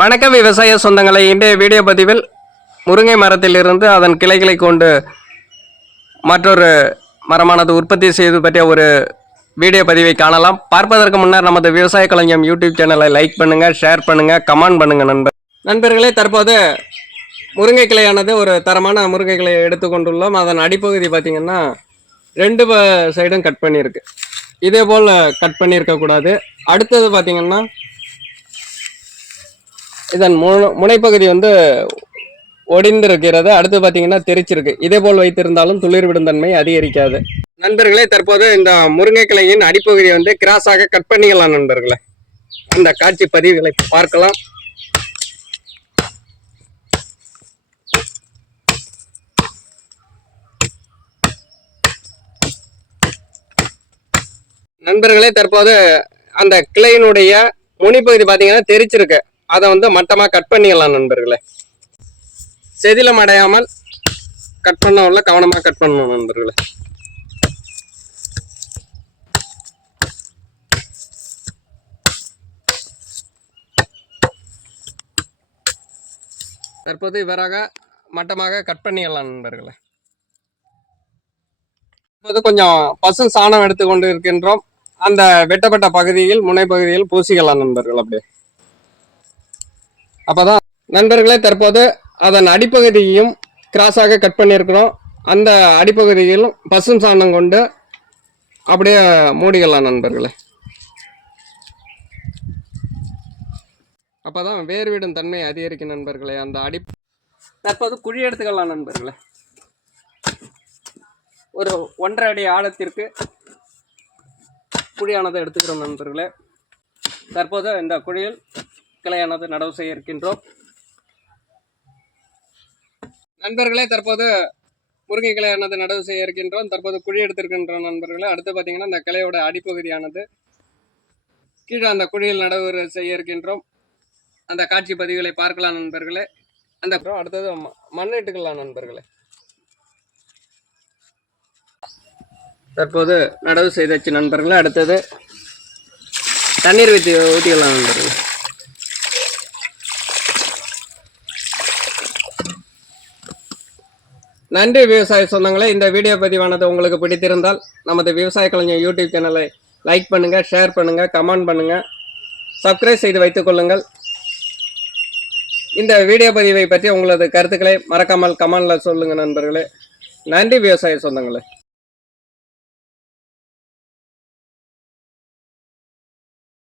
வணக்கம் விவசாய சொந்தங்களை. இன்றைய வீடியோ பதிவில் முருங்கை மரத்திலிருந்து அதன் கிளைகளை கொண்டு மற்றொரு மரமானது உற்பத்தி செய்வது பற்றிய ஒரு வீடியோ பதிவை காணலாம். பார்ப்பதற்கு முன்னர் நமது விவசாய கலைஞம் யூடியூப் சேனலை லைக் பண்ணுங்கள் ஷேர் பண்ணுங்கள் கமெண்ட் பண்ணுங்கள் நண்பர். நண்பர்களே தற்போது முருங்கை கிளையானது ஒரு தரமான முருங்கை கிளையை எடுத்துக்கொண்டுள்ளோம் அதன் அடிப்பகுதி பார்த்திங்கன்னா ரெண்டு சைடும் கட் பண்ணியிருக்கு. இதே போல் கட் பண்ணியிருக்கக்கூடாது. அடுத்தது பார்த்திங்கன்னா இதன் முனை முனைப்பகுதி வந்து ஒடிந்திருக்கிறது. அடுத்து பார்த்தீங்கன்னா தெரிச்சிருக்கு. இதே போல் வைத்திருந்தாலும் துளிர் விடும் தன்மை அதிகரிக்காது. நண்பர்களே தற்போது இந்த முருங்கைக்கிளையின் அடிப்பகுதியை வந்து கிராஸாக கட் பண்ணிக்கலாம் நண்பர்களே. அந்த காட்சி பதிவுகளை பார்க்கலாம். நண்பர்களே தற்போது அந்த கிளையினுடைய முனிப்பகுதி பார்த்தீங்கன்னா தெரிச்சிருக்கு. அதை வந்து மட்டமாக கட் பண்ணிடலாம் நண்பர்களே. செதிலம் அடையாமல் கட் பண்ண உள்ள கவனமாக கட் பண்ணணும் நண்பர்களே. தற்போது இவராக மட்டமாக கட் பண்ணிடலாம் நண்பர்களே. இப்போது கொஞ்சம் பசு சாணம் எடுத்துக்கொண்டு இருக்கின்றோம். அந்த வெட்டப்பட்ட பகுதியில் முனை பகுதியில் பூசிக்கலாம் நண்பர்கள் அப்படியே. அப்பதான் நண்பர்களே தற்போது அதன் அடிப்பகுதியையும் கிராஸாக கட் பண்ணியிருக்கிறோம். அந்த அடிப்பகுதியிலும் பசும் சாணம் கொண்டு அப்படியே மூடிக்கலாம் நண்பர்களே. அப்போ தான் வேர்விடும் தன்மை அதிகரிக்கும் நண்பர்களே அந்த அடி தற்போது குழி எடுத்துக்கலாம் நண்பர்களே. ஒரு ஒன்றரை அடி ஆழத்திற்கு குழியானதை எடுத்துக்கிறோம் நண்பர்களே. தற்போது இந்த குழியில் கிளையானது நடவு செய்ய இருக்கின்றோம். நண்பர்களே தற்போது முருங்கை கிளையானது நடவு செய்ய இருக்கின்றோம். தற்போது குழி எடுத்திருக்கின்றோம் நண்பர்களே அடுத்து பார்த்தீங்கன்னா இந்த கிளையோட அடிப்பகுதியானது. கீழே அந்த குழியில் நடவு செய்ய இருக்கின்றோம். அந்த காட்சி பதிவுகளை பார்க்கலாம் நண்பர்களே. அந்த அப்புறம் அடுத்தது ம- மண் இட்டுக்கலாம் நண்பர்களே. தற்போது நடவு செய்தாச்சு நண்பர்களே. அடுத்தது தண்ணீர் ஊற்றி ஊற்றிக்கலாம் நண்பர்களே. நன்றி விவசாய சொந்தங்களே இந்த வீடியோ பதிவானது உங்களுக்கு பிடித்திருந்தால் நமது விவசாய கலைஞர் யூடியூப் சேனலை லைக் பண்ணுங்க ஷேர் பண்ணுங்க கமெண்ட் பண்ணுங்க. சப்ஸ்கிரைப் செய்து வைத்துக் கொள்ளுங்கள். இந்த வீடியோ பதிவை பற்றி உங்களது கருத்துக்களை மறக்காமல் கமெண்ட்ல சொல்லுங்க நண்பர்களே. நன்றி விவசாய சொந்தங்களே.